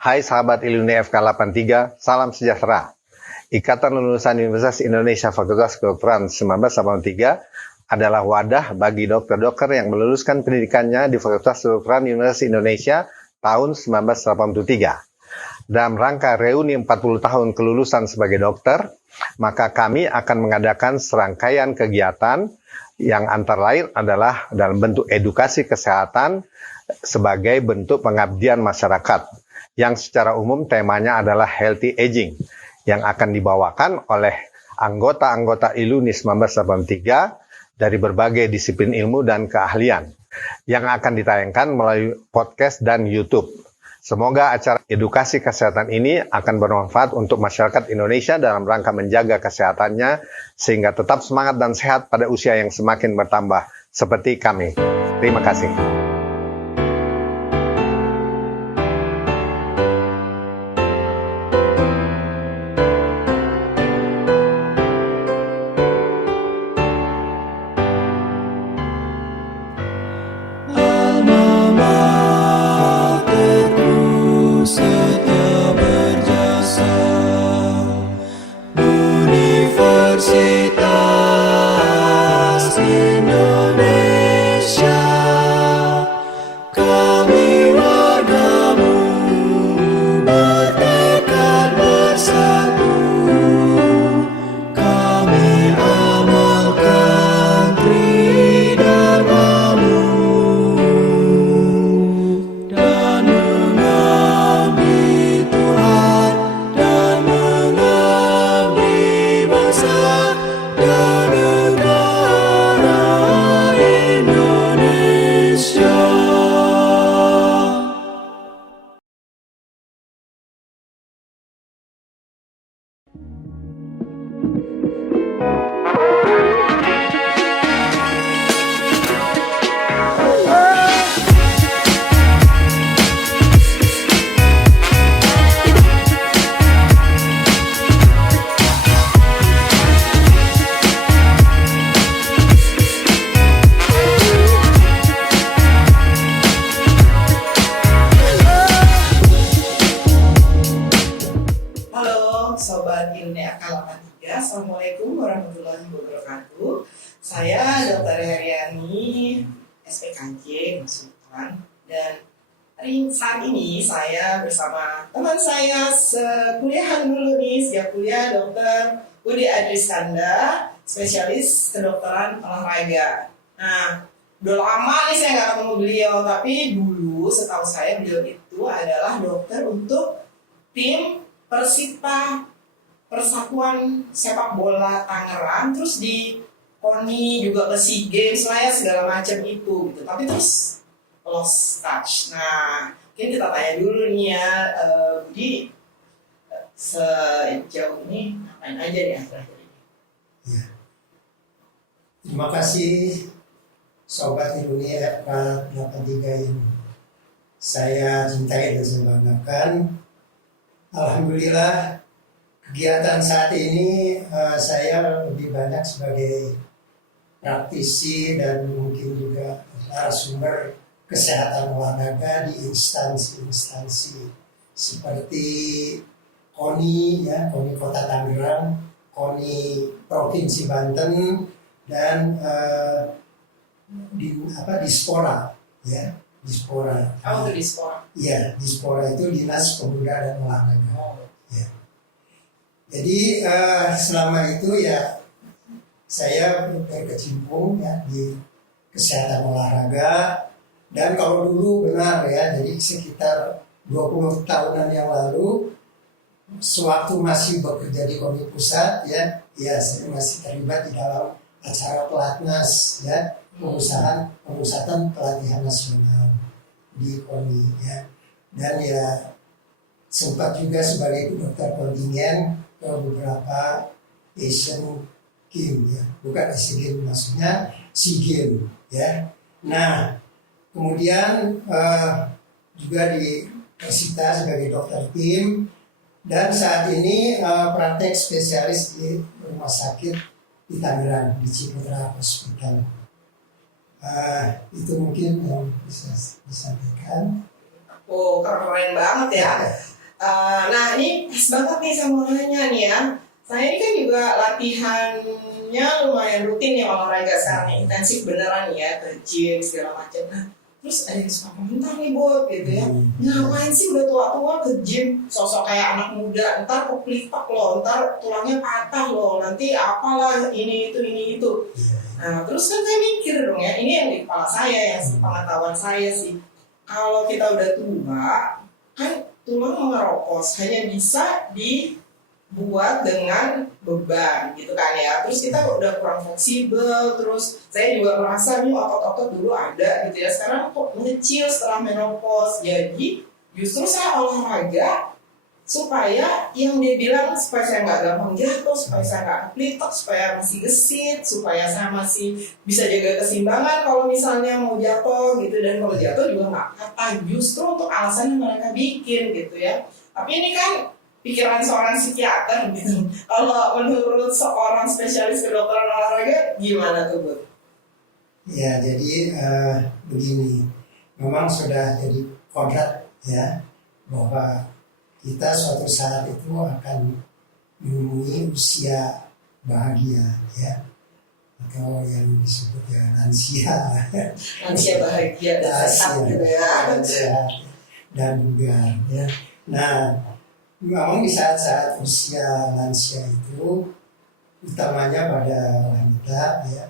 Hai sahabat Iluni FK 83, salam sejahtera. Ikatan Lulusan Universitas Indonesia Fakultas Kedokteran 1983 adalah wadah bagi dokter-dokter yang meluluskan pendidikannya di Fakultas Kedokteran Universitas Indonesia tahun 1983. Dalam rangka reuni 40 tahun kelulusan sebagai dokter, maka kami akan mengadakan serangkaian kegiatan yang antara lain adalah dalam bentuk edukasi kesehatan sebagai bentuk pengabdian masyarakat, yang secara umum temanya adalah healthy aging, yang akan dibawakan oleh anggota-anggota ILUNI 1983 dari berbagai disiplin ilmu dan keahlian, yang akan ditayangkan melalui podcast dan YouTube. Semoga acara edukasi kesehatan ini akan bermanfaat untuk masyarakat Indonesia dalam rangka menjaga kesehatannya, sehingga tetap semangat dan sehat pada usia yang semakin bertambah, seperti kami. Terima kasih. Sobat Iluni FK 83, Assalamualaikum warahmatullahi wabarakatuh. Saya Dr. Heriani, SPKJ, konsultan, dan saat ini saya bersama teman saya sekuliahan dulu nih, sejak kuliah Dr. Budi Adriskanda, spesialis kedokteran olahraga. Nah, udah lama nih saya nggak ketemu beliau, tapi dulu setahu saya beliau itu adalah dokter untuk tim Persita Persatuan Sepak Bola Tangerang, terus di KONI juga ke SEA Games lah ya, segala macam itu gitu. Tapi terus lost touch. Nah, mungkin kita tanya dulu nih ya, Budi, sejauh ini ngapain aja nih akhir-akhir ini? Ya. Terima kasih Sobat Iluni FK 83 yang saya cintai dan saya banggakan. Alhamdulillah, kegiatan saat ini saya lebih banyak sebagai praktisi dan mungkin juga narasumber kesehatan olahraga di instansi-instansi seperti KONI, ya, KONI Kota Tangerang, KONI Provinsi Banten, dan Dispora, ya. Dispora. Apa tuh Dispora? Iya, Dispora itu Dinas Pemuda dan Olahraga. Ya. Jadi selama itu ya saya berkecimpung ya di kesehatan olahraga, dan kalau dulu benar ya, jadi sekitar 20 tahunan yang lalu, sewaktu masih bekerja di KONI Pusat ya saya masih terlibat di dalam acara pelatnas ya, pemusatan pelatihan nasional di KONI ya, dan ya sempat juga sebagai dokter kontingen ke beberapa Asian Games ya, bukan Asian Games, maksudnya SEA Games ya. Nah, kemudian juga di Persita sebagai dokter tim, dan saat ini praktek spesialis di rumah sakit di Tangerang, di Ciputra Hospital. Itu mungkin yang bisa disampaikan. Oh, keren banget ya. Nah ini pas banget nih sama orangnya nih ya. Saya ini kan juga latihannya lumayan rutin ya olahraga sekarang nih, intensif beneran ya, ke gym segala macam. Nah, terus ada yang suka komentar nih buat gitu ya, ngapain sih udah tua-tua ke gym, sosok kayak anak muda, ntar kepelitak loh, ntar tulangnya patah loh, nanti apalah ini itu. Nah, terus kan saya mikir dong ya, ini yang di kepala saya, yang pengetahuan saya sih, kalau kita udah tua, kan tulang mengeropos, hanya bisa dibuat dengan beban gitu kan ya. Terus kita udah kurang fleksibel, terus saya juga merasa nih otot-otot dulu ada gitu ya, sekarang kok mengecil setelah menopause. Jadi justru saya olahraga supaya yang dia bilang, supaya saya nggak gampang jatuh, supaya saya nggak kepelitok, supaya masih gesit, supaya saya masih bisa jaga keseimbangan kalau misalnya mau jatuh gitu, dan kalau jatuh juga nggak patah, justru untuk alasan yang mereka bikin gitu ya. Tapi ini kan pikiran seorang psikiater gitu. Kalau menurut seorang spesialis kedokteran olahraga gimana tuh Bu? Ya, jadi begini, memang sudah jadi kodrat ya, bahwa kita suatu saat itu akan menemui usia bahagia ya, atau yang disebut ya lansia. Lansia bahagia dan sehat gitu ya. Sehat dan bugar ya. Nah, memang di saat-saat usia lansia itu, utamanya pada wanita ya,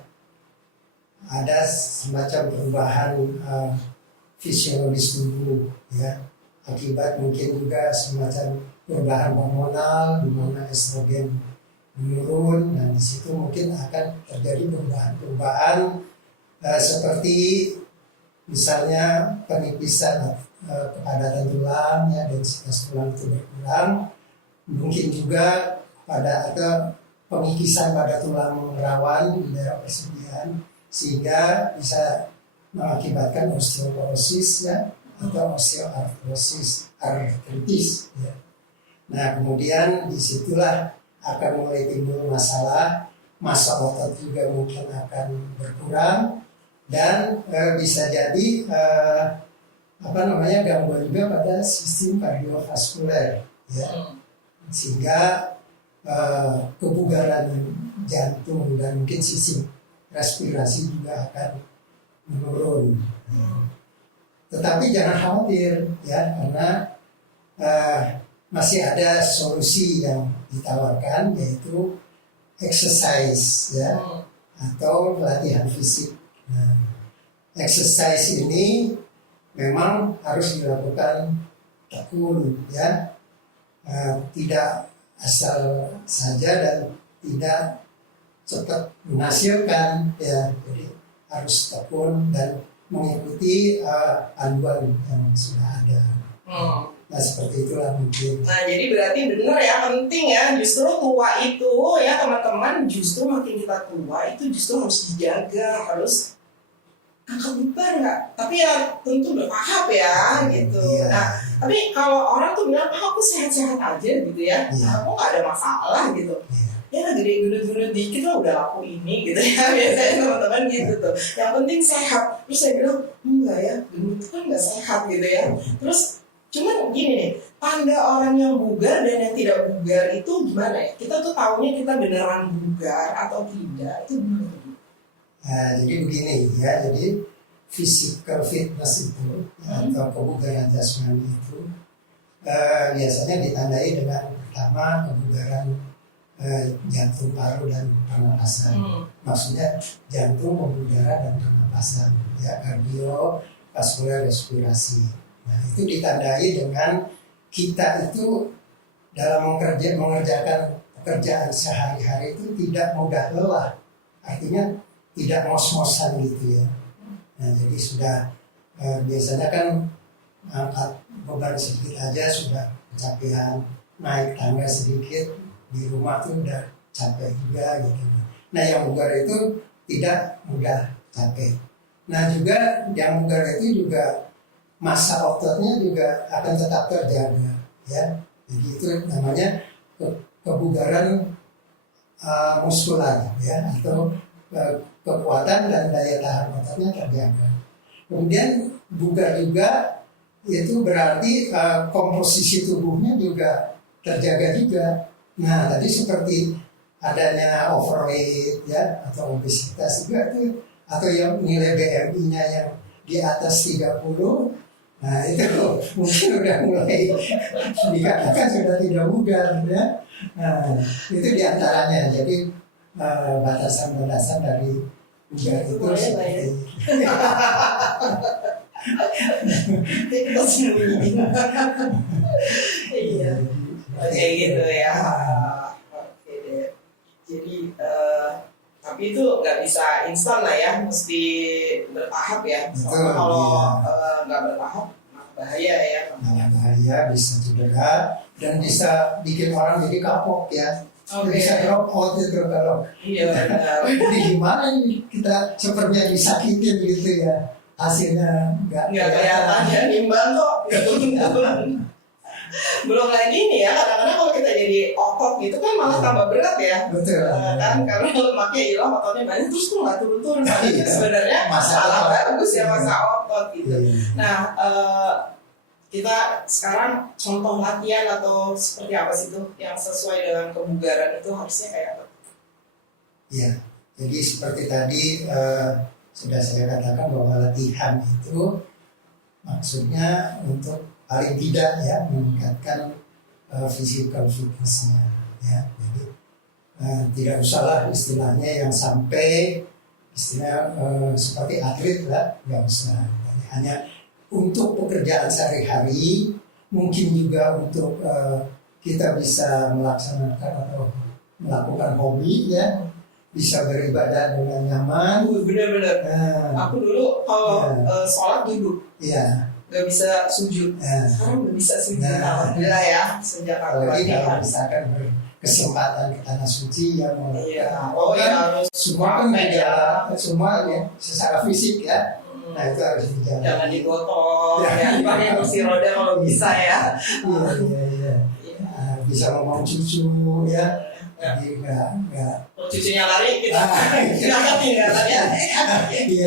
ada semacam perubahan fisiologis tubuh ya, akibat mungkin juga semacam perubahan hormonal di mana estrogen menurun, dan di situ mungkin akan terjadi perubahan-perubahan seperti misalnya penipisan, kepadatan tulang ya, densitas tulang itu berkurang, mungkin juga atau pengikisan pada tulang rawan di daerah persendian, sehingga bisa mengakibatkan osteoporosis ya, atau osteoartritis ya. Nah, kemudian disitulah akan mulai timbul masalah, massa otot juga mungkin akan berkurang, dan bisa jadi gangguan juga pada sistem kardiovaskuler ya, sehingga kebugaran jantung dan mungkin sistem respirasi juga akan menurun. Tetapi jangan khawatir ya, karena masih ada solusi yang ditawarkan, yaitu exercise ya, atau latihan fisik. Nah, exercise ini memang harus dilakukan tekun ya, tidak asal saja dan tidak cepat menghasilkan ya, jadi harus tekun dan mengikuti panduan yang sudah ada. Nah, seperti itulah mungkin. Nah, jadi berarti benar ya, penting ya, justru tua itu ya teman-teman, justru makin kita tua itu justru harus dijaga, harus angkat beban nggak? Tapi ya tentu bertahap ya gitu. Iya. Nah, tapi kalau orang tuh bilang, aku sehat-sehat aja gitu ya, aku nggak ada masalah gitu. Ya gede gendut dikit lah udah laku ini gitu ya, biasanya teman-teman gitu tuh. Yang penting sehat. Terus saya bilang enggak ya, gendut kan nggak sehat gitu ya. Terus cuman gini nih, tanda orang yang bugar dan yang tidak bugar itu gimana ya? Kita tuh taunya kita beneran bugar atau tidak, itu gimana? Nah, jadi begini ya, jadi physical fitness itu atau kebugaran jasmani itu biasanya ditandai dengan pertama kebugaran jantung, paru, dan pernapasan. Maksudnya jantung, pembuluh darah, dan pernapasan ya, kardiovaskular respirasi. Nah, itu ditandai dengan kita itu dalam mengerjakan pekerjaan sehari-hari itu tidak mudah lelah, artinya tidak ngos-ngosan gitu ya. Nah, jadi sudah biasanya kan angkat beban sedikit aja sudah kecapean, naik tangga sedikit di rumah tuh udah capek juga gitu. Nah, yang bugar itu tidak mudah capek. Nah, juga yang bugar itu juga massa ototnya juga akan tetap terjaga ya. Jadi itu namanya kebugaran muskular ya, atau kekuatan dan daya tahan ototnya terjaga. Kemudian bugar juga itu berarti komposisi tubuhnya juga terjaga juga. Nah, tadi seperti adanya overweight ya atau obesitas juga tuh, atau yang nilai BMI-nya yang di atas 30, nah itu mungkin udah mulai dikatakan sudah tidak bugar ya. Nah, itu diantaranya. Jadi batasan-batasan dari bugar itu seperti Kita sembunyiin. Iya. Kayak gitu ya. Oke deh. Jadi tapi itu nggak bisa instan lah ya, mesti bertahap ya. Soalnya Betul, kalau iya. nggak bertahap bahaya ya. bahaya, bisa cedera dan bisa bikin orang jadi kapok ya. Oke. Bisa drop out itu kalau Iya benar. ini gimana ini kita sepertinya disakitin gitu ya, hasilnya Nggak kelihatan ya, nimbang kok. Belum lagi nih ya, kadang-kadang kalau kita jadi otot gitu kan malah tambah berat ya. Betul. Kan karena lemaknya hilang, ototnya banyak, terus tuh nggak turun-turun. Padahal itu Iya. sebenarnya Masa masalah otot. bagus ya, masa otot gitu. Iya. Nah, kita sekarang contoh latihan atau seperti apa sih tuh yang sesuai dengan kebugaran itu harusnya kayak apa? Ya, jadi seperti tadi sudah saya katakan bahwa latihan itu maksudnya untuk paling tidak ya meningkatkan physical fitness-nya ya. Jadi tidak usahlah istilahnya yang sampai istilah seperti atlet lah, nggak usah. Jadi hanya untuk pekerjaan sehari-hari, mungkin juga untuk kita bisa melaksanakan atau melakukan hobi ya, bisa beribadah dengan nyaman. Bener-bener. Aku dulu kalau sholat duduk, Iya. nggak bisa sujud. Sekarang udah bisa sujud. Alhamdulillah ya, sejak aku Apalagi kalau latihan. misalkan berkesempatan ke tanah suci ya mau Iya. Oh ya harus semua kan tidak semua ya secara fisik ya. Nah itu harus dijaga. jangan digotong, Ya. ya pakai kursi roda kalau bisa ya. Iya. Nah, bisa ngomong cucu ya. Jadi nggak Kalau cucunya lari, kita iya. nggak ketinggalan ya. Iya,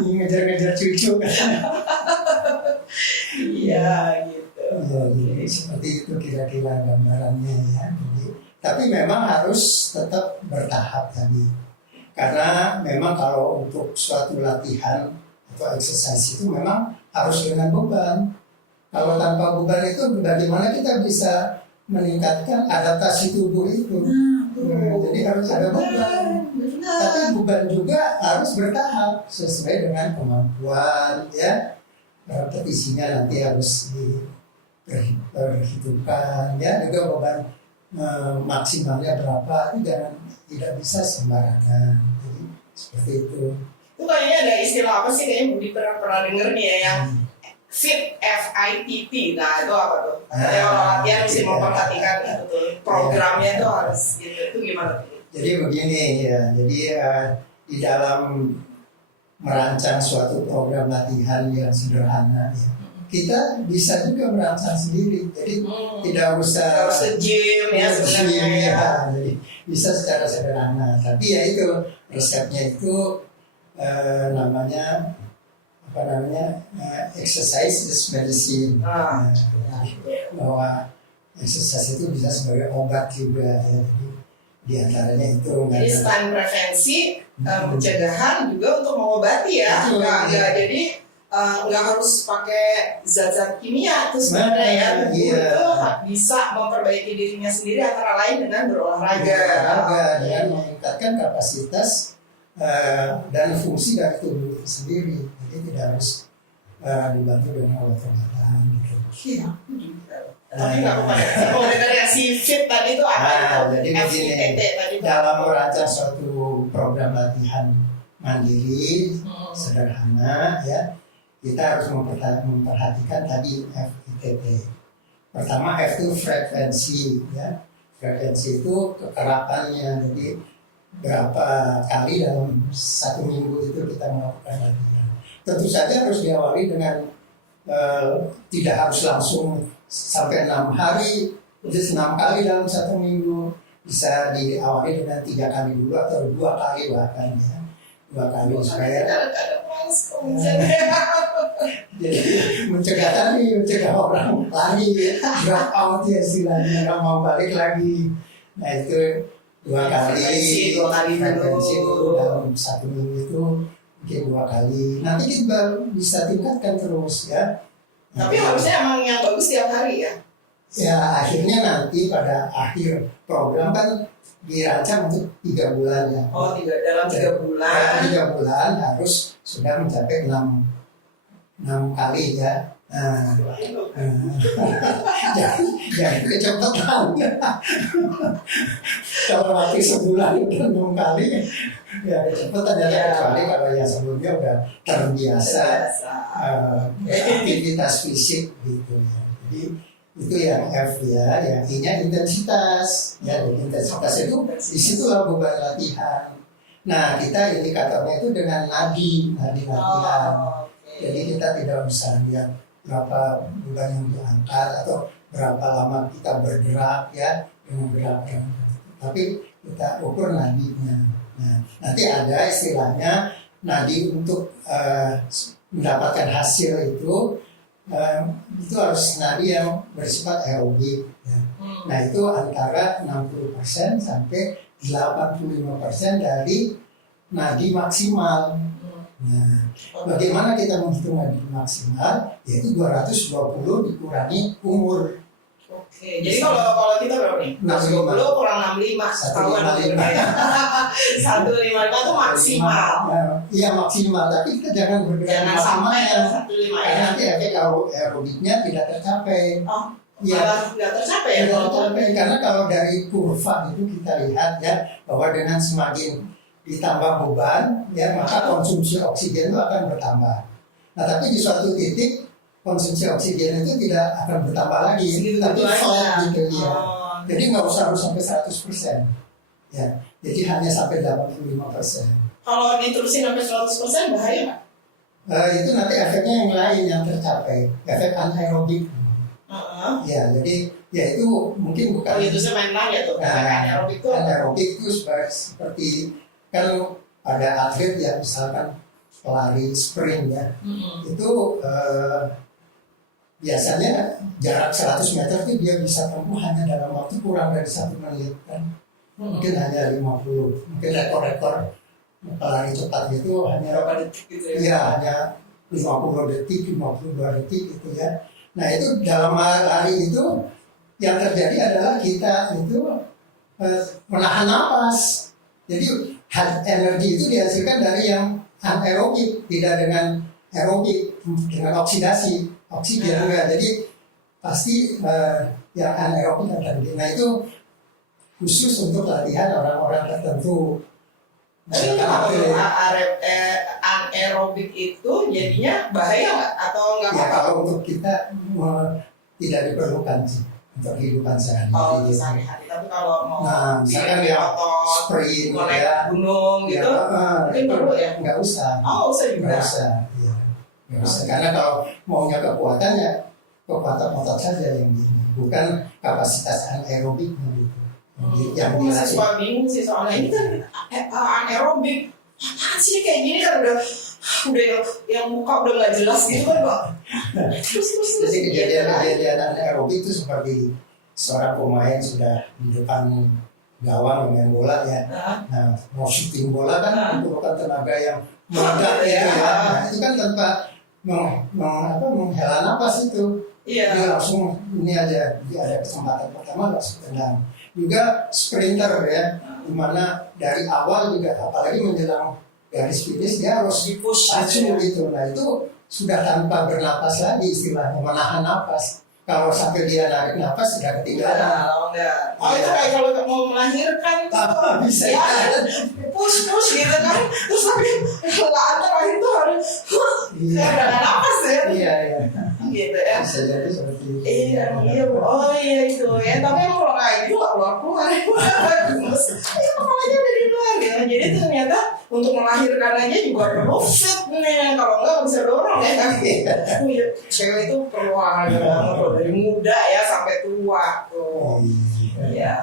ngejar-ngejar cucu kan. Iya gitu. Ya, jadi seperti itu kira-kira gambarannya ya. Jadi, tapi memang harus tetap bertahap tadi. Karena memang kalau untuk suatu latihan atau exercise itu memang harus dengan beban. Kalau tanpa beban itu bagaimana kita bisa meningkatkan adaptasi tubuh itu? Jadi harus ada beban. Tapi beban juga harus bertahap sesuai dengan kemampuan ya. Repetisinya nanti harus diperhitungkan ya, juga beban maksimalnya berapa, itu jangan tidak bisa sembarangan. Jadi seperti itu. Itu kayaknya ada istilah apa sih, kayaknya Budi pernah denger nih ya, yang fit FITT. Nah itu apa tuh? Katanya kalau latihan mesti memperhatikan itu tuh, programnya tuh harus gitu. Itu gimana tuh? Jadi begini ya, jadi di dalam merancang suatu program latihan yang sederhana ya, kita bisa juga merancang sendiri. Jadi tidak usah Harus ke-gym ya sebenarnya ya. Jadi bisa secara sederhana. Tapi ya itu resepnya itu namanya exercise is medicine. Bahwa exercise itu bisa sebagai obat juga ya. Jadi di antaranya itu. Jadi selain prevensi, pencegahan juga untuk mengobati ya. Nggak jadi nggak harus pakai zat-zat kimia itu sebenarnya ya. Tubuh itu bisa memperbaiki dirinya sendiri antara lain dengan berolahraga. Dengan meningkatkan kapasitas dan fungsi dari tubuh itu sendiri. Jadi tidak harus dibantu dengan obat-obatan gitu. Iya. Tapi nggak apa-apa. Kalau dengar yang si fit tadi itu apa? Jadi begini, tadi dalam merancang suatu program latihan mandiri sederhana ya, kita harus memperhatikan tadi FITT. Pertama F itu frekuensi ya. Frekuensi itu kekerapannya. Jadi berapa kali dalam satu minggu itu kita melakukan latihan. Tentu saja harus diawali dengan tidak harus langsung sampai 6 hari, jadi 6 kali dalam satu minggu. Bisa diawali dengan 3 kali dulu atau 2 kali bahkan ya. 2 kali supaya Ada males jadi mencegah tadi, mencegah orang lari, drop out ya istilahnya, nggak mau balik lagi. Nah itu 2 kali, frekuensi dulu dalam 1 minggu itu mungkin 2 kali. Nanti kita bisa tingkatkan terus ya. Tapi harusnya emang yang bagus tiap hari ya. Ya akhirnya nanti pada akhir program kan dirancang untuk 3 bulan ya. Oh, dalam 3 bulan. 3 bulan harus sudah mencapai 6 kali ya. Nah, jangan kecepatan. Kalau waktu sebulan itu 6 kali, ya kecepatan ya. Kecuali kalau yang sebelumnya udah terbiasa aktivitas fisik gitu ya. Jadi itu yang F ya, yang I-nya intensitas. Ya, intensitas itu disitulah beban latihan. Nah, kita indikatornya itu dengan nadi latihan. Jadi kita tidak bisa lihat berapa beban yang diangkat atau berapa lama kita bergerak ya dengan berat, tapi kita ukur nadinya. Nah, nanti ada istilahnya nadi untuk mendapatkan hasil itu harus nadi yang bersifat aerobik. Ya. Nah itu antara 60% sampai 85% dari nadi maksimal. Nah, bagaimana kita menghitung nadi maksimal? Yaitu 220 dikurangi umur. Oke, jadi kalau kita berapa nih? 220 kurang 65. 155 itu maksimal. Iya maksimal, tapi kita jangan bergerak sampai ya. 155 ya. Karena nanti efek aerobiknya tidak tercapai. Oh, ya, nggak tercapai ya? Tidak tercapai karena kalau dari kurva itu kita lihat ya bahwa dengan semakin ditambah beban, ya maka konsumsi oksigen itu akan bertambah. Nah, tapi di suatu titik konsumsi oksigen itu tidak akan bertambah lagi, tapi flat gitu ya. Jadi nggak usah harus sampai 100%. Ya, jadi hanya sampai 85%. Kalau diterusin sampai 100% bahaya nggak? Itu nanti efeknya yang lain yang tercapai, efek anaerobik. Ya, jadi ya itu mungkin bukan. Itu saya main ya tuh. Anaerobik itu seperti kan ada atlet ya misalkan pelari sprint ya, itu biasanya jarak 100 meter itu dia bisa tempuh hanya dalam waktu kurang dari 1 menit kan, mungkin hanya 50, mungkin rekor-rekor pelari cepat itu hanya berapa detik gitu ya? Ya hanya 50 detik, 52 detik gitu ya. Nah itu dalam lari itu yang terjadi adalah kita itu menahan napas. Jadi energi itu dihasilkan dari yang anaerobik, tidak dengan aerobik, dengan oksidasi oksigen juga. Jadi pasti yang anaerobik akan terjadi. Nah itu khusus untuk latihan orang-orang tertentu. Tapi kalau anaerobik itu jadinya bahaya nggak atau nggak ya, apa-apa? kalau untuk kita tidak diperlukan sih untuk kehidupan sehari-hari. Sehari-hari. Tapi kalau mau misalkan yang sprint naik ya, gunung gitu, mungkin perlu ya? Nggak usah. Oh, usah juga. Nggak usah. Ya. Nggak usah. Karena kalau maunya kekuatan ya kekuatan otot saja yang bukan kapasitas anaerobik gitu. Aku masih suka bingung sih soalnya ini kan anaerobik. Apaan sih kayak gini kan udah yang muka udah nggak jelas gitu kan Pak. Terus. Jadi kejadian anaerobik itu seperti seorang pemain sudah di depan gawang main bola ya. Nah, mau shooting bola kan membutuhkan tenaga yang meledak ya. Nah, itu kan tanpa menghela napas itu. Iya. Dia langsung ini aja, dia ada kesempatan pertama langsung tendang. Juga sprinter ya, dimana dari awal juga apalagi menjelang garis finish dia harus di-push gitu. Nah itu sudah tanpa bernapas lagi istilahnya, menahan napas. Kalau sampai dia narik napas sudah ketinggalan. Itu kayak kalau mau melahirkan bisa ya, push gitu kan. Terus tapi antara itu harus ada napas ya. Iya. Gitu ya. Bisa jadi seperti itu. Iya. Oh iya itu ya. Tapi emang kalau kayak gitu nggak keluar. Terus kepalanya udah di luar ya. Jadi ternyata untuk melahirkan aja juga perlu fit nih. Kalau nggak bisa dorong ya kan. Cewek itu perlu olahraga banget dari muda ya sampai tua tuh. Iya.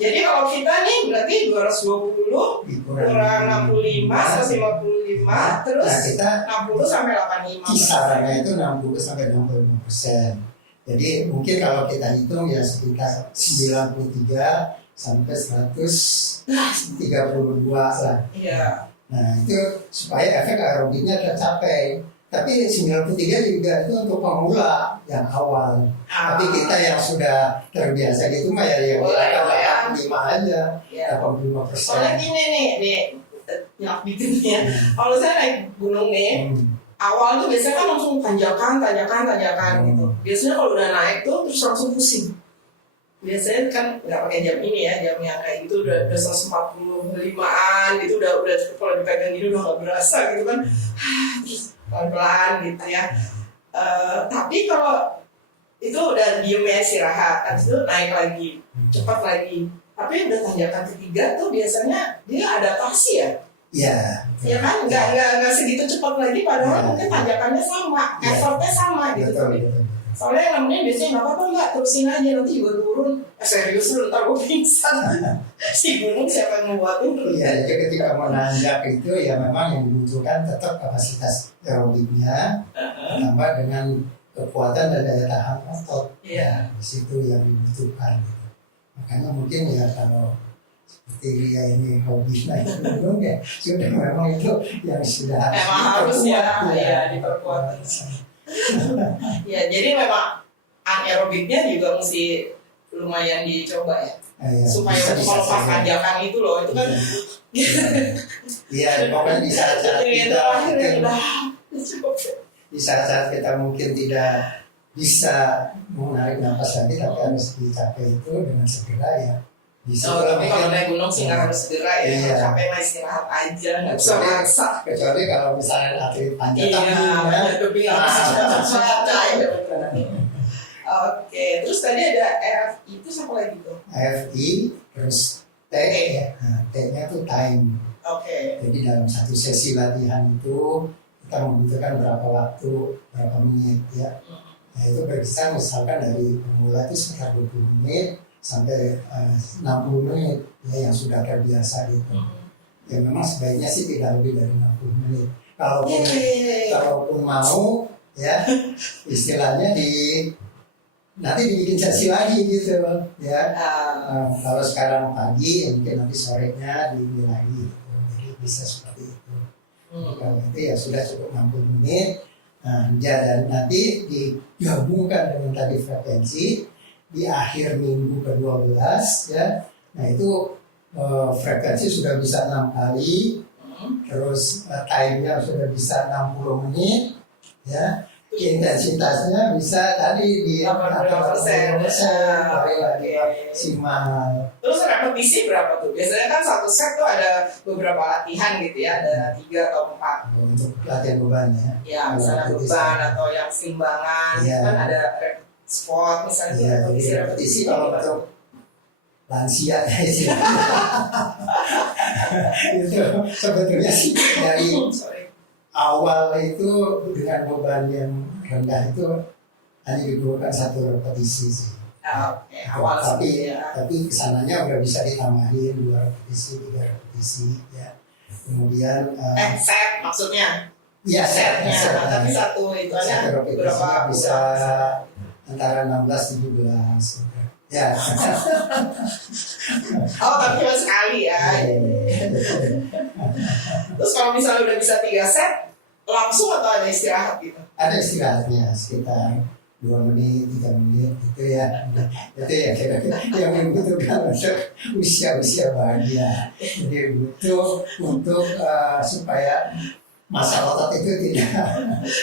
Jadi kalau kita nih berarti 220 kurang 65 155 65, terus Nah, kita 60 sampai 85%. kisarannya itu 60 sampai 65%. Jadi mungkin kalau kita hitung ya sekitar 93 sampai 132 lah. Iya. Nah itu supaya efek aerobiknya tercapai. Tapi 93 juga itu untuk pemula yang awal. Tapi kita yang sudah terbiasa gitu mah ya Boleh, ya. 85 aja, Ya. 85%. Soalnya gini nih nyok dikit nih ya. Kalau saya naik gunung nih, awal tuh biasanya kan langsung tanjakan gitu. Biasanya kalau udah naik tuh terus langsung pusing. Biasanya kan nggak pakai jam ini ya, jam yang kayak gitu udah 145-an gitu, udah kalau dipegang gini udah nggak berasa gitu kan. Terus pelan-pelan gitu ya. Tapi kalau itu udah diemnya istirahat, habis itu naik lagi, cepat lagi. Tapi udah tanjakan ketiga tuh biasanya dia adaptasi ya. Iya. Ya kan, nggak segitu cepat lagi, padahal mungkin tanjakannya sama, effortnya sama gitu. Betul. Soalnya yang namanya biasanya nggak apa-apa mbak, terusin aja nanti juga turun. Serius lu ntar gue pingsan. Si gunung siapa yang membuat turun? Iya, jadi ketika menanjak itu ya memang yang dibutuhkan tetap kapasitas aerobiknya tambah dengan kekuatan dan daya tahan otot. Iya. Di situ yang dibutuhkan. Gitu. Makanya mungkin ya kalau seperti Lia ini hobi naik gunung ya sudah memang itu yang sudah Emang harus ya diperkuat. Ya, jadi memang anaerobiknya juga mesti lumayan dicoba ya. Ya, supaya bisa untuk melepas tanjakan itu loh, itu kan iya, pokoknya di saat-saat kita mungkin, di saat-saat kita mungkin tidak bisa menarik nafas lagi tapi harus dicapai itu dengan segera ya. Tapi kalau naik gunung sih nggak harus segera ya, Iya. capek mah istirahat aja, nggak usah maksa. Kecuali kalau misalnya atlet panjat Iya, tebing tapi nggak usah cepat-cepat. Oke, terus tadi ada RFI itu siapa lagi tuh? AFI terus T ya. Nah, T-nya tuh time. Oke. Jadi dalam satu sesi latihan itu kita membutuhkan berapa waktu, berapa menit ya. Nah itu berkisar misalkan dari pemula itu sekitar 20 menit sampai 60 menit ya yang sudah terbiasa gitu. Ya memang sebaiknya sih tidak lebih dari 60 menit. Kalaupun mau ya istilahnya nanti dibikin sesi lagi gitu ya. Kalau sekarang pagi mungkin nanti sorenya ini lagi gitu. Jadi bisa seperti itu. Kalau itu ya sudah cukup 60 menit. Nah, dan nanti digabungkan dengan tadi frekuensi di akhir minggu ke-12 ya. Nah itu frekuensi sudah bisa 6 kali, terus time-nya sudah bisa 60 menit ya. Intensitasnya bisa tadi di 80%, lagi maksimal. Terus repetisi berapa tuh? Biasanya kan satu set tuh ada beberapa latihan gitu ya, ada 3 atau 4. Untuk latihan bebannya. Ya, misalnya beban atau yang simbangan, kan ada spot misalnya. Iya, repetisi kalau untuk lansia ya itu sebetulnya sih dari awal itu dengan beban yang rendah itu hanya diperlukan 1 repetisi sih. Awal tapi kesananya udah bisa ditambahin 2 repetisi, 3 repetisi ya. Kemudian set maksudnya. Iya setnya, tapi satu itu ada berapa bisa antara 16-17 ya. Tapi cuma sekali ya. Terus kalau misalnya udah bisa 3 set, langsung atau ada istirahat gitu? Ada istirahatnya sekitar 2 menit, 3 menit gitu ya. Itu ya kira-kira yang dibutuhkan untuk usia-usia bahagia. Jadi butuh untuk supaya masa otot itu tidak.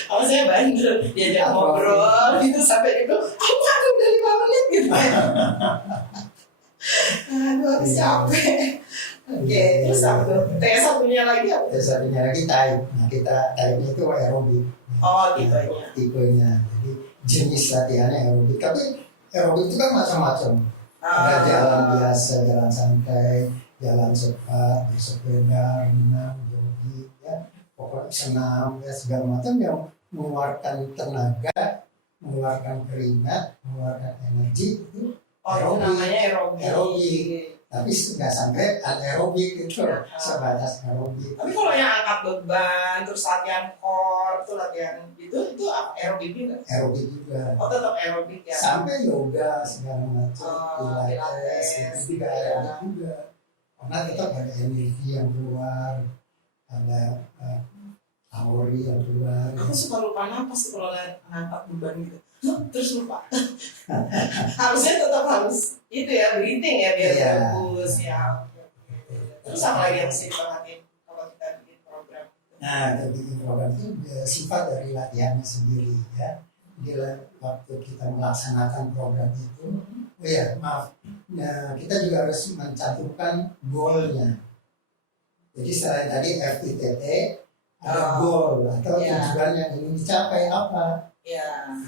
Kalau saya bandel, diajak ngobrol gitu sampai itu, aku udah 5 menit gitu. Aduh, habis capek. Oke, terus apa tuh? Satunya lagi apa? Satunya lagi type. Nah kita type-nya itu aerobik. Tipenya. Tipenya. Jadi jenis latihannya aerobik. Tapi aerobik itu kan macam-macam. Ada jalan biasa, jalan santai, jalan cepat, bersepeda, renang, jogging, ya. Pokoknya senam, ya segala macam yang mengeluarkan tenaga, mengeluarkan keringat, mengeluarkan energi itu itu namanya aerobik. tapi nggak sampai anaerobik itu, sebatas aerobik. Tapi kalau yang angkat beban, terus latihan core, itu latihan itu aerobik juga? Aerobik juga. Oh tetap aerobik ya? Sampai yoga segala macam, pilates, itu juga aerobik juga. Karena tetap ada energi yang keluar, ada kalori yang keluar. Aku suka lupa napas kalau ngangkat beban gitu. Terus lupa. Harusnya tetap harus itu ya, breathing ya biar bagus ya. Terus apa lagi yang mesti diperhatiin kalau kita bikin program? Nah, bikin program itu sifat dari latihannya sendiri ya. Jadi waktu kita melaksanakan program itu, kita juga harus mencantumkan goalnya. Jadi selain tadi FITT, ada goal atau tujuan yang ingin dicapai apa?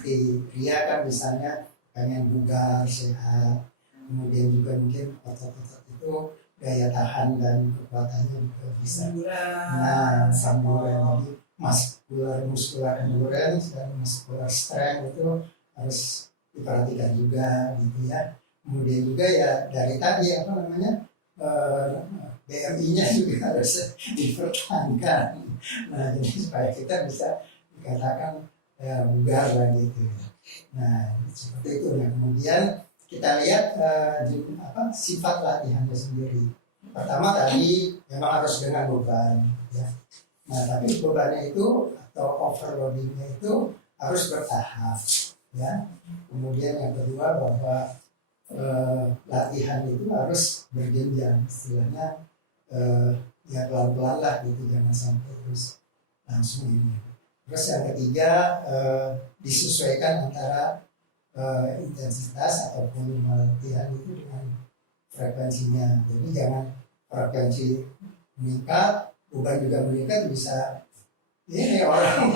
Di pria kan misalnya pengen bugar, sehat, kemudian juga mungkin otot-otot itu daya tahan dan kekuatannya juga bisa. Nah, samburan jadi muscular endurance dan muscular strength itu harus diperhatikan juga gitu ya. Kemudian juga ya dari tadi BMI-nya juga harus dipertahankan. Nah, jadi supaya kita bisa dikatakan bugar lah gitu. Nah, seperti itu. Nah, kemudian kita lihat sifat latihannya sendiri. Pertama tadi memang harus dengan beban, ya. Nah, tapi bebannya itu atau overloadingnya itu harus bertahap, ya. Kemudian yang kedua bahwa latihan itu harus berjenjang, istilahnya ya pelan-pelan lah gitu, jangan sampai terus langsung ini. Terus yang ketiga disesuaikan antara intensitas ataupun latihan itu dengan frekuensinya. Jadi jangan frekuensi meningkat, beban juga meningkat, bisa ini orang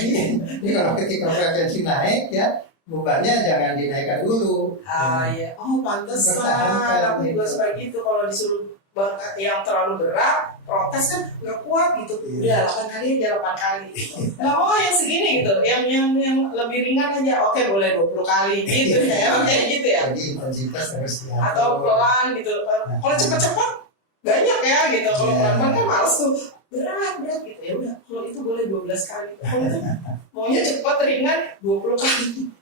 ini kalau ketika frekuensi naik ya bebannya jangan dinaikkan dulu. Iya. Oh pantesan. Aku juga suka gitu kalau disuruh yang terlalu berat, protes kan nggak kuat gitu. Udah 8 kali aja 8 kali. Nggak mau yang segini gitu. Yang lebih ringan aja. Oke boleh 20 kali gitu ya. Oke gitu ya. Jadi intensitas harus diatur. Atau pelan gitu. Kalau cepat-cepat banyak ya gitu. Kalau pelan-pelan kan males tuh. Berat gitu. Ya udah. Kalau itu boleh 12 kali. Kalau itu maunya cepat ringan 20 kali.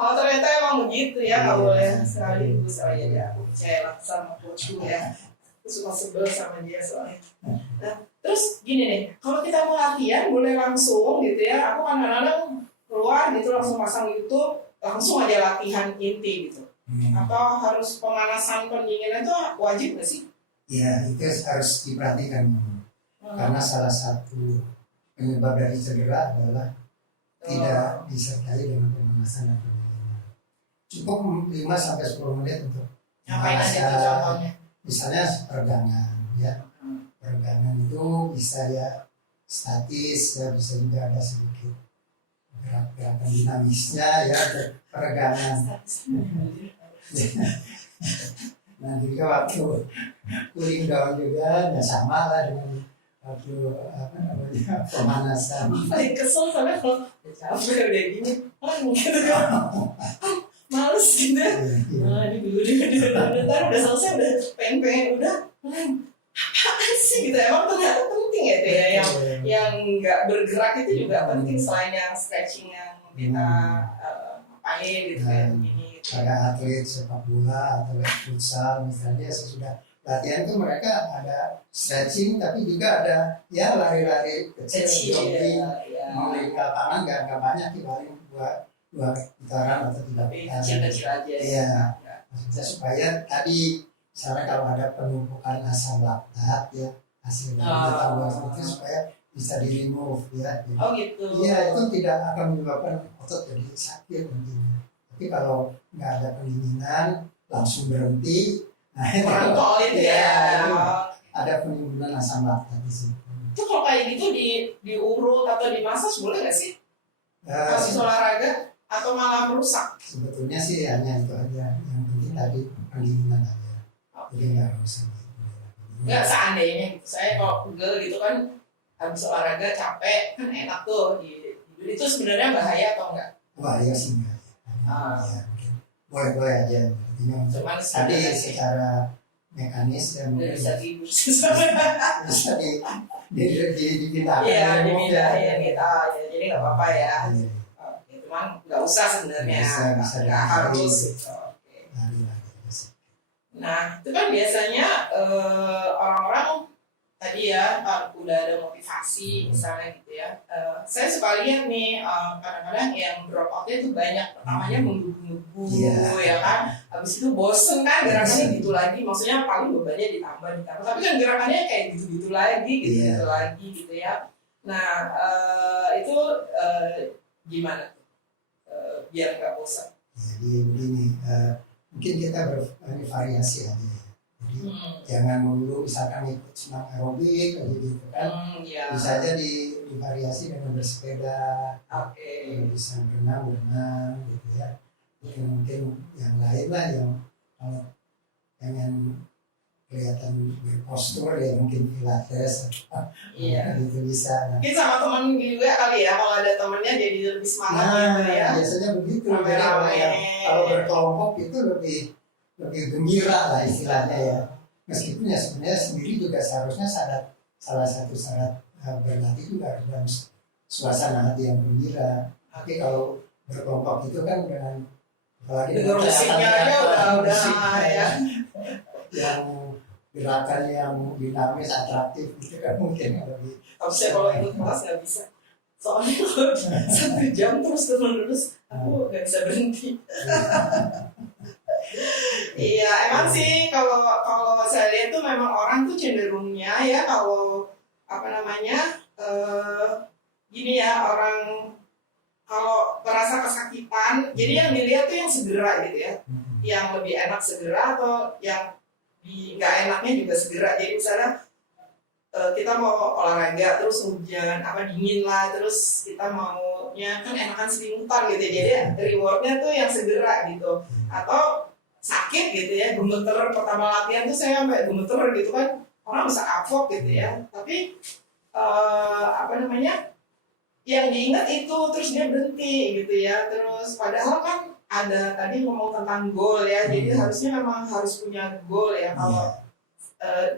Oh ternyata emang begitu ya, nggak boleh sekaligus. Oh iya ya, aku percaya sama coachku ya. Aku suka sebel sama dia soalnya. Nah, terus gini nih, kalau kita mau latihan boleh langsung gitu ya. Aku kadang-kadang keluar gitu langsung pasang YouTube, langsung aja latihan inti gitu. Atau harus pemanasan pendinginan itu wajib nggak sih? Ya itu harus diperhatikan. Karena salah satu penyebab dari cedera adalah tidak disertai dengan pemanasan dan pendinginan. Cukup 5-10 menit untuk pemanasan. Misalnya peregangan, ya. Peregangan itu bisa ya statis, ya bisa juga ada sedikit gerakan dinamisnya ya peregangan. Nah juga waktu cooling down juga ya sama lah dengan waktu pemanasan. Paling kesel soalnya kalau capek udah gini, gitu kan, males gitu. Nah ini dulu udah selesai udah pengen udah, apaan sih gitu. Emang ternyata penting ya tuh ya yang nggak bergerak itu juga penting selain yang stretching yang kita apain gitu kayak begini. Ada atlet sepak bola atau futsal misalnya sesudah latihan itu mereka ada stretching tapi juga ada ya lari-lari kecil jogging mengelilingi lapangan nggak banyak sih, paling dua putaran atau 3 putaran kecil aja. Iya, maksudnya supaya tadi misalnya kalau ada penumpukan asam laktat ya hasil dari metabolisme itu supaya bisa di remove ya. Oh gitu. Iya itu tidak akan menyebabkan otot jadi sakit nantinya. Tapi kalau nggak ada pendinginan langsung berhenti. Merantau ya. Ada penimbunan asam laktat di situ. Itu kalau kayak gitu diurut atau dimasas boleh nggak sih? Habis olahraga atau malah merusak? Sebetulnya sih hanya itu aja. Yang penting tadi pendinginan aja. Jadi nggak rusak. Nggak seandainya gitu. Saya kalau pegel gitu kan habis olahraga capek kan enak tuh. Itu sebenarnya bahaya atau enggak? Bahaya sih enggak. Ya, boleh-boleh aja. Artinya untuk Cuman tadi sebenarnya secara mekanis dan nggak mungkin bisa tidur. bisa dipindahkan. Iya, dari dipindahin gitu. Oh, ya, jadi nggak apa-apa ya. Iya. Oke, cuman nggak usah sebenarnya, Bisa nggak harus gitu. Oke. Nah, itu kan biasanya orang-orang tadi ya udah ada motivasi misalnya gitu ya. Saya suka lihat nih kadang-kadang yang drop outnya itu banyak, pertamanya menggebu-gebu ya kan, habis itu bosen kan gerakannya gitu lagi, maksudnya paling bebannya ditambah, tapi kan gerakannya kayak gitu-gitu lagi, gitu-gitu lagi gitu ya. Nah itu gimana biar nggak bosan? Jadi begini, mungkin kita bervariasi aja. Jadi jangan melulu misalkan ikut senam aerobik gitu kan. Bisa aja divariasi dengan bersepeda, bisa berenang gitu ya. Mungkin yang lain lah yang kalau pengen kelihatan berpostur ya mungkin pilates gitu bisa. Mungkin sama temen juga kali ya, kalau ada temennya jadi lebih semangat gitu ya. Biasanya begitu. Jadi kalau berkelompok itu lebih gembira lah istilahnya ya. Meskipun ya sebenarnya sendiri juga seharusnya salah satu syarat berlatih juga harus dalam suasana hati yang gembira. Tapi kalau berkelompok itu kan dengan apalagi dengan musiknya aja udah ya. Yang gerakan yang dinamis, atraktif itu kan mungkin lebih. Kalau ikut kelas nggak bisa. Soalnya kalau 1 jam terus aku nggak bisa berhenti. Iya, emang sih kalau saya lihat tuh memang orang tuh cenderungnya ya kalau gini ya, orang kalau merasa kesakitan, jadi yang dilihat tuh yang segera gitu ya, yang lebih enak segera atau yang nggak enaknya juga segera. Jadi misalnya kita mau olahraga terus hujan dingin lah, terus kita maunya kan enakan selimutan gitu, jadi rewardnya tuh yang segera gitu. Atau sakit gitu ya, gemeter pertama latihan tuh saya sampai gemeter gitu kan, orang bisa kapok gitu ya, tapi yang diingat itu terus dia berhenti gitu ya. Terus padahal kan ada tadi ngomong tentang goal ya, jadi harusnya memang harus punya goal ya. Kalau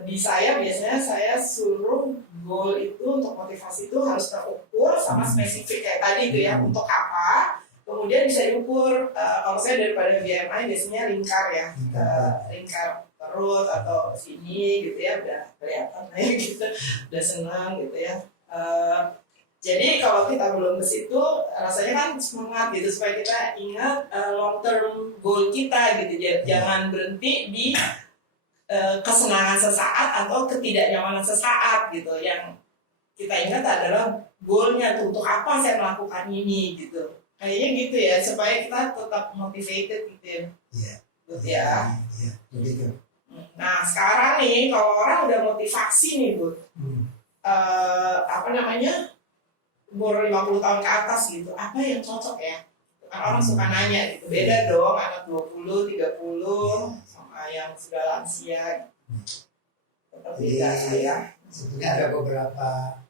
di saya biasanya saya suruh goal itu untuk motivasi itu harus terukur sama spesifik kayak tadi itu ya, untuk apa, kemudian bisa diukur. Kalau saya daripada BMI biasanya lingkar ya, lingkar perut atau sini gitu ya, udah kelihatan ya gitu, udah senang gitu ya. Jadi kalau kita belum ke situ, rasanya kan semangat gitu supaya kita ingat long term goal kita gitu. Jangan berhenti di kesenangan sesaat atau ketidaknyamanan sesaat gitu. Yang kita ingat adalah goalnya tuh, untuk apa saya melakukan ini gitu. Kayaknya gitu ya, supaya kita tetap motivated gitu ya. Iya, begitu. Nah sekarang nih kalau orang udah motivasi nih Bu, umur 50 tahun ke atas gitu, apa yang cocok ya? Kan orang suka nanya gitu, beda dong anak 20, 30 sama yang sudah lansia gitu. Tetap beda ya. Sebetulnya ada beberapa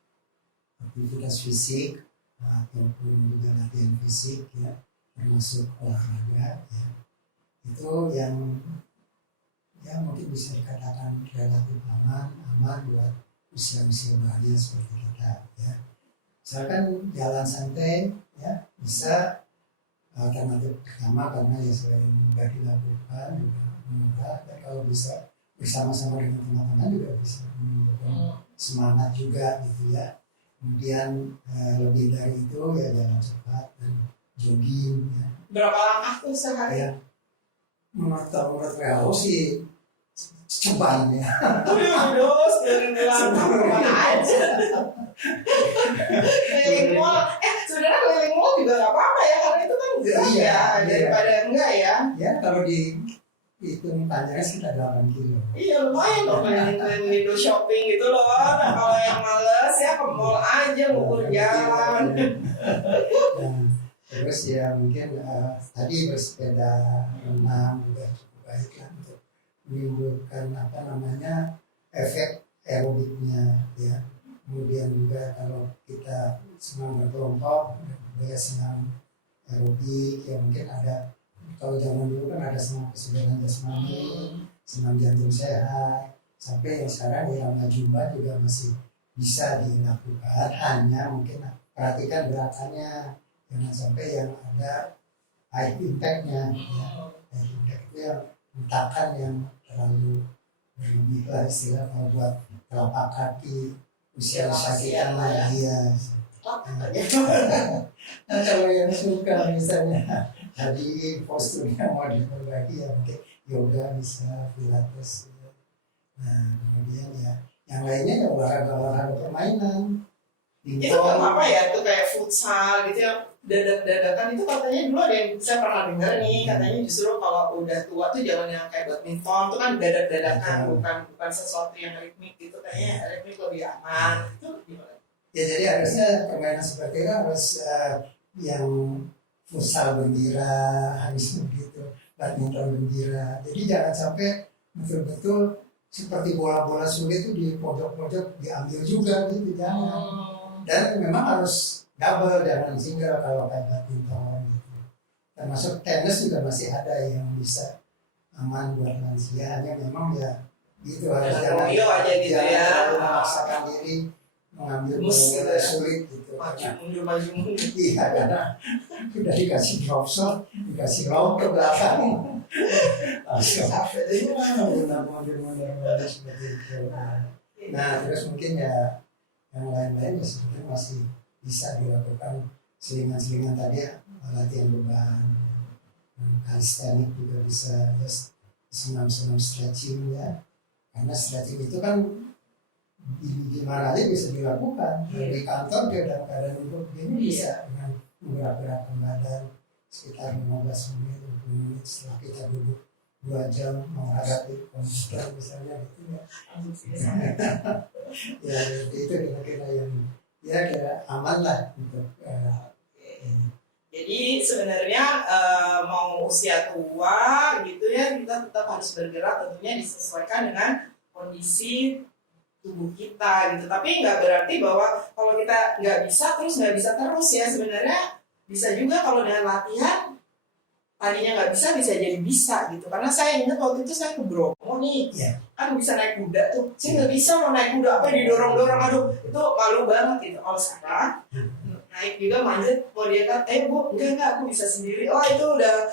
aktivitas fisik ataupun juga latihan fisik ya, termasuk olahraga ya, itu yang ya mungkin bisa dikatakan relatif aman buat usia-usia belia seperti kita ya. Misalkan jalan santai ya, bisa alternatif pertama karena ya selain mudah dilakukan juga mudah, dan kalau bisa bersama-sama dengan teman-teman juga bisa menimbulkan semangat juga gitu ya. Kemudian lebih dari itu ya jalan cepat dan jogging ya. Berapa langkah tuh sehari? Ya, menurut WHO sih ceban ya. Terus kemana aja? Keliling mall, sebenarnya keliling mall juga nggak apa-apa ya, karena itu kan gerak daripada enggak ya. Ya kalau dihitung panjangnya sekitar 8 kilo. Iya lumayan dong keliling window shopping gitu loh. Nah kalau yang males ya ke mall aja ngukur jalan. Terus ya mungkin tadi bersepeda, renang juga cukup baik lah untuk menimbulkan efek aerobiknya ya. Kemudian juga kalau kita senang berkelompok, juga senang aerobik ya, mungkin ada kalau zaman dulu kan ada senam kesegaran jasmani, senam jantung sehat, sampai yang sekarang yang zumba juga masih bisa dilakukan, hanya mungkin perhatikan gerakannya, jangan sampai yang ada high impact-nya, ya. High impact itu yang hentakan yang terlalu berlebih lah istilah, kalau buat telapak kaki usia-usia kita lah, iya. Nah, kalau yang suka misalnya tadi posturnya mau diperbaiki ya mungkin yoga bisa, pilates ya. Nah kemudian ya yang lainnya ya olahraga permainan, Itu nggak apa ya tuh kayak futsal gitu ya, dadakan itu katanya dulu ada yang saya pernah dengar nih, katanya justru kalau udah tua tuh jangan yang kayak badminton tuh kan dadakan, bukan sesuatu yang ritmik gitu, kayaknya ritmik lebih aman. Itu gimana? Ya jadi harusnya permainan seperti itu harus yang futsal gembira, harus begitu, badminton gembira. Jadi jangan sampai betul-betul seperti bola-bola sulit itu di pojok-pojok diambil juga gitu, jangan. Dan memang harus double, jangan single kalau kayak badminton gitu. Termasuk tenis juga masih ada yang bisa aman buat lansia, hanya memang ya gitu harus jangan aja gitu ya, memaksakan diri mengambil bola sulit gitu. Maju. Iya, karena sudah dikasih drop shot, dikasih lob ke belakang. Langsung mundur seperti itu. Nah, terus mungkin ya yang lain-lain ya sebenarnya masih bisa dilakukan selingan-selingan tadi ya, latihan beban, kalistenik juga bisa, ya, senam-senam stretching ya. Karena stretching itu kan di mana aja bisa dilakukan. Di kantor dia dalam keadaan duduk begini bisa dengan menggerak-gerakkan badan sekitar 15 menit, 20 menit setelah kita duduk 2 jam menghadapi komputer misalnya gitu ya. Ya itu kira-kira yang ya kira aman lah untuk jadi sebenarnya mau usia tua gitu ya, kita tetap harus bergerak, tentunya disesuaikan dengan kondisi tubuh kita gitu. Tapi nggak berarti bahwa kalau kita nggak bisa terus ya. Sebenarnya bisa juga kalau dengan latihan tadinya nggak bisa jadi bisa gitu. Karena saya ingat waktu itu saya ke Bromo nih, kan bisa naik kuda tuh. Saya nggak bisa mau naik kuda, apa didorong-dorong, aduh itu malu banget gitu. Kalau sekarang naik juga manjat, mau dia kan, bu enggak aku bisa sendiri. Oh itu udah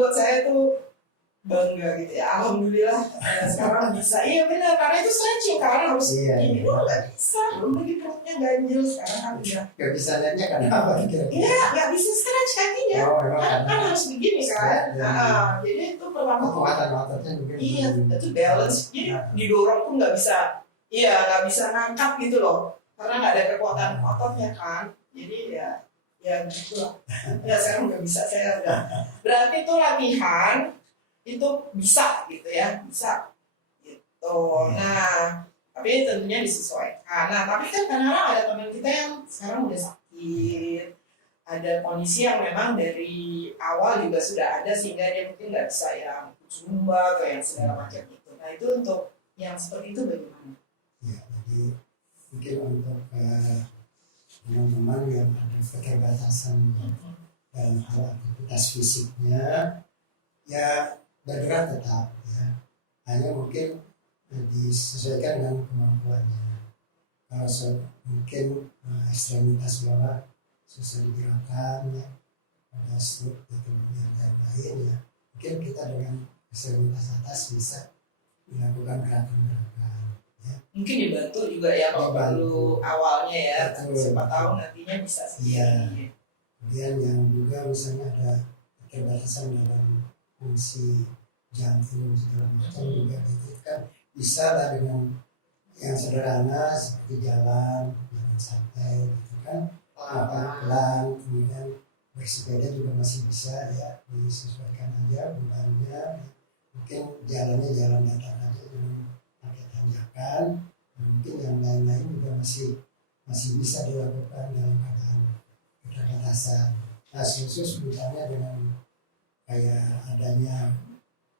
buat saya tuh bangga gitu ya, alhamdulillah sekarang bisa. Iya benar, karena itu stretching, karena harus ini dulu nggak bisa, belum lagi perutnya ganjil sekarang kan udah nggak bisa lihatnya karena apa kira-kira? Iya, nggak bisa stretch kakinya, kan harus begini kan. Jadi itu pertama kekuatan ototnya juga. Iya, itu balance, jadi didorong pun nggak bisa, nggak bisa ngangkat gitu loh, karena nggak ada kekuatan ototnya kan. Jadi ya gitulah. Ya sekarang nggak bisa, saya udah. Berarti itu latihan itu bisa gitu ya, bisa gitu. Nah tapi tentunya disesuaikan. Nah tapi kan kadang-kadang ada teman kita yang sekarang udah sakit, ada kondisi yang memang dari awal juga sudah ada sehingga dia mungkin nggak bisa yang zumba atau yang segala macam itu. Nah itu untuk yang seperti itu bagaimana? Ya jadi mungkin untuk teman-teman yang ada keterbatasan dalam hal aktivitas fisiknya ya bergerak tetap ya, hanya mungkin disesuaikan dengan kemampuannya. Kalau mungkin ekstremitas bawah susah digerakkan ya, ada stroke atau yang lain-lain ya, mungkin kita dengan ekstremitas atas bisa dilakukan gerakan-gerakan ya. Mungkin dibantu juga ya kalau perlu awalnya ya, siapa tahu nantinya bisa sendiri. Kemudian yang juga misalnya ada keterbatasan dalam fungsi jantung segala macam juga itu kan bisa lah dengan yang sederhana seperti jalan santai gitu kan, pelan, kemudian bersepeda juga masih bisa ya, disesuaikan aja bebannya, mungkin jalannya jalan datar aja dengan pakai tanjakan, mungkin yang lain-lain juga masih bisa dilakukan dalam keadaan keterbatasan. Nah khusus misalnya dengan kayak adanya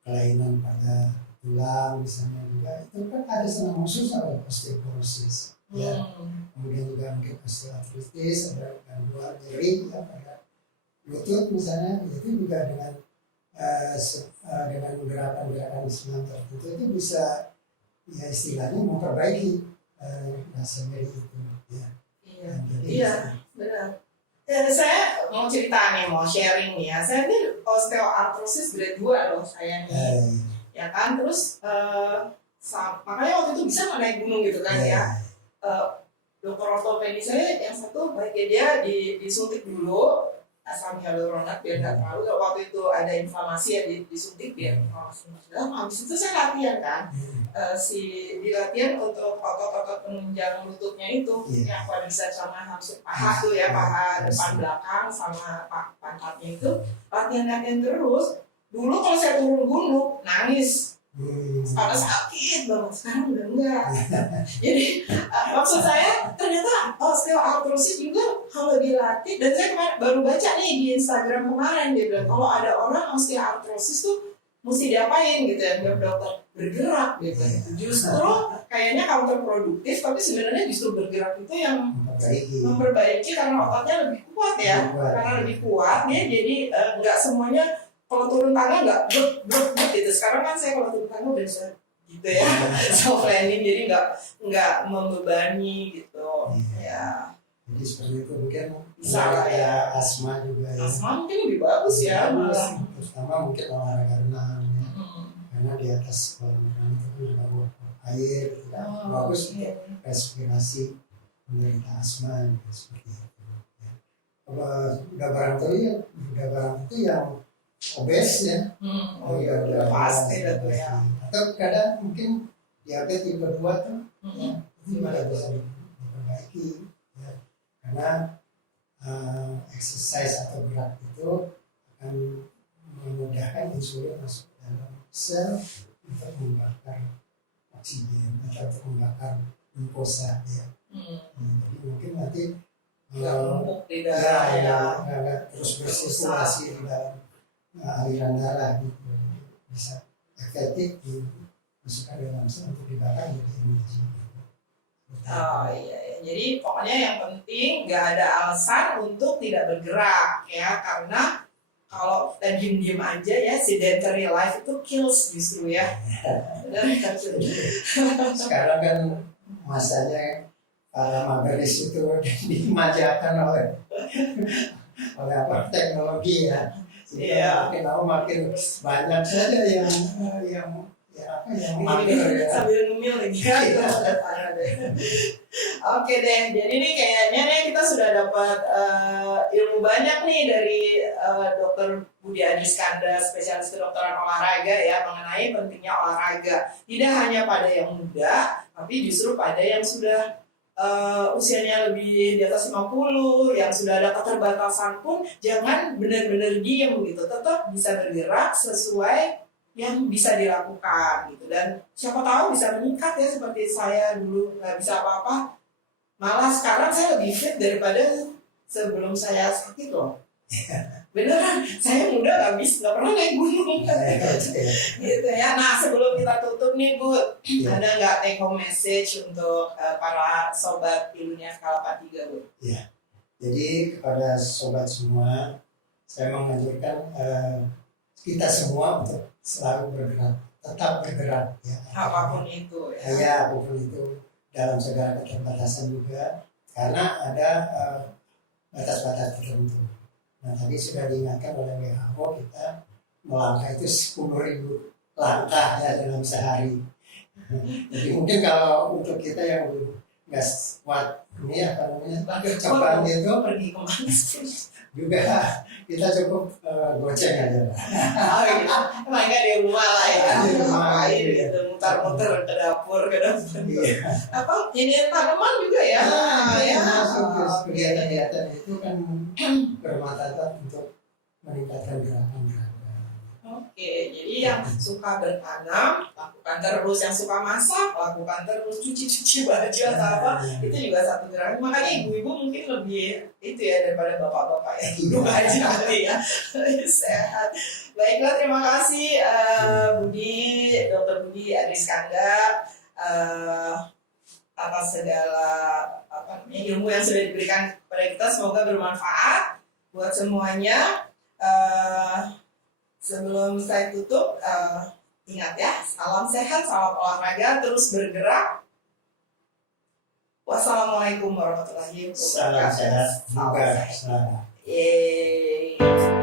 kelainan pada tulang misalnya juga, itu kan ada senam khusus ada osteoporosis ya. Kemudian juga mungkin osteoartritis, ada gangguan nyeri ya pada lutut misalnya, itu juga dengan dengan gerakan-gerakan senam tertentu itu bisa ya istilahnya memperbaiki rasa nyeri itu. Ya. Iya, Jadi, iya, benar. Saya mau cerita nih, mau sharing nih ya. Saya ini osteoartrosis grade 2 loh saya nih. Ya kan, terus makanya waktu itu bisa nggak naik gunung gitu kan ya. Dokter ortopedi saya yang satu baiknya dia disuntik dulu asam hyaluronat biar nggak terlalu. Waktu itu ada inflamasi ya disuntik biar inflamasi dalam. Habis itu saya latihan kan, dilatihan untuk otot-otot penunjang lututnya itu, yang quadriceps sama hamstring paha tuh ya, paha depan belakang sama pantatnya itu latihan terus. Dulu kalau saya turun gunung nangis. Karena sakit banget, sekarang udah enggak. Jadi maksud saya ternyata osteoartrosis juga kalau dilatih, dan saya kemarin baru baca nih di Instagram kemarin dia bilang kalau ada orang osteoartrosis tuh mesti diapain gitu ya, biar dokter bergerak gitu. Justru kayaknya counterproduktif, tapi sebenarnya justru bergerak itu yang memperbaiki karena ototnya lebih kuat ya, karena lebih kuat dia jadi nggak semuanya. Kalau turun tangga nggak blok gitu. Sekarang kan saya kalau turun tangga udah bisa gitu ya, self planning, jadi nggak membebani gitu. Ya. Jadi seperti itu mungkin bisa lah ya. Asma juga. Asma mungkin lebih bagus ya. Terutama mungkin olahraga renang. Ya. Karena di atas kolam renang itu kan ada air, bagus untuk respirasi menderita asma seperti itu. Ya. Udah barang itu yang obes ya, udah pasti itu ya. Atau kadang mungkin diabetes tipe 2 tuh, itu juga bisa diperbaiki, ya. Karena exercise atau gerak itu akan memudahkan insulin masuk ke dalam sel untuk membakar oksigen atau untuk membakar glukosa ya. Jadi mungkin nanti nggak terus bersirkulasi di dalam aliran darah gitu, bisa efektif dimasukkan dalam sel untuk dibakar menjadi energi. Oh iya, jadi pokoknya yang penting nggak ada alasan untuk tidak bergerak ya, karena kalau kita diem aja ya, sedentary life itu kills justru ya. Sekarang kan masanya para mageris itu dimanjakan oleh teknologi ya. Makin lama makin banyak saja yang mager ya. Sambil ngemil lagi ya. Oke deh, jadi ini kayaknya nih kita sudah dapat ilmu banyak nih dari Dr. Budi Adiskanda, spesialis kedokteran olahraga ya, mengenai pentingnya olahraga. Tidak hanya pada yang muda, tapi justru pada yang sudah usianya lebih di atas 50, yang sudah ada keterbatasan pun jangan benar-benar diem gitu, tetap bisa bergerak sesuai yang bisa dilakukan gitu, dan siapa tahu bisa meningkat ya, seperti saya dulu nggak bisa apa-apa, malah sekarang saya lebih fit daripada sebelum saya sakit loh. Beneran, saya muda nggak pernah naik gunung gitu ya. Nah sebelum kita tutup nih Bu, ada nggak take home message untuk para sobat Ilmunya Skala 43 Bu? Ya, jadi kepada sobat semua, saya menganjurkan kita semua untuk selalu bergerak, tetap bergerak ya. Apapun itu ya. Ya, apapun itu, dalam segala keterbatasan juga, karena ada batas-batas tertentu. Nah tadi sudah diingatkan oleh WHO, kita melangkah itu 10.000 langkah ya dalam sehari. Jadi mungkin kalau untuk kita yang nggak kuat ini apa namanya cobaan itu pergi kemana juga kita cukup goceng aja. Oh gitu, emang nggak di rumah lah ya, di rumah gitu, muter-muter ke dapur apa ini tanaman juga ya. Ya masuk kegiatan-kegiatan itu kan bermanfaat untuk meningkatkan gerakan-gerakan. Oke, jadi yang suka bertanam lakukan terus, yang suka masak lakukan terus, cuci baju atau apa itu juga satu gerakan. Makanya ibu-ibu mungkin lebih itu ya daripada bapak-bapak yang duduk aja nanti ya. Sehat. Baiklah, terima kasih Dr. Budi Adiskanda atas segala ilmu yang sudah diberikan kepada kita. Semoga bermanfaat buat semuanya. Sebelum saya tutup, ingat ya, salam sehat, salam olahraga, terus bergerak. Wassalamualaikum warahmatullahi wabarakatuh. Salam sehat juga. Salam sehat. Selamat. Yeay.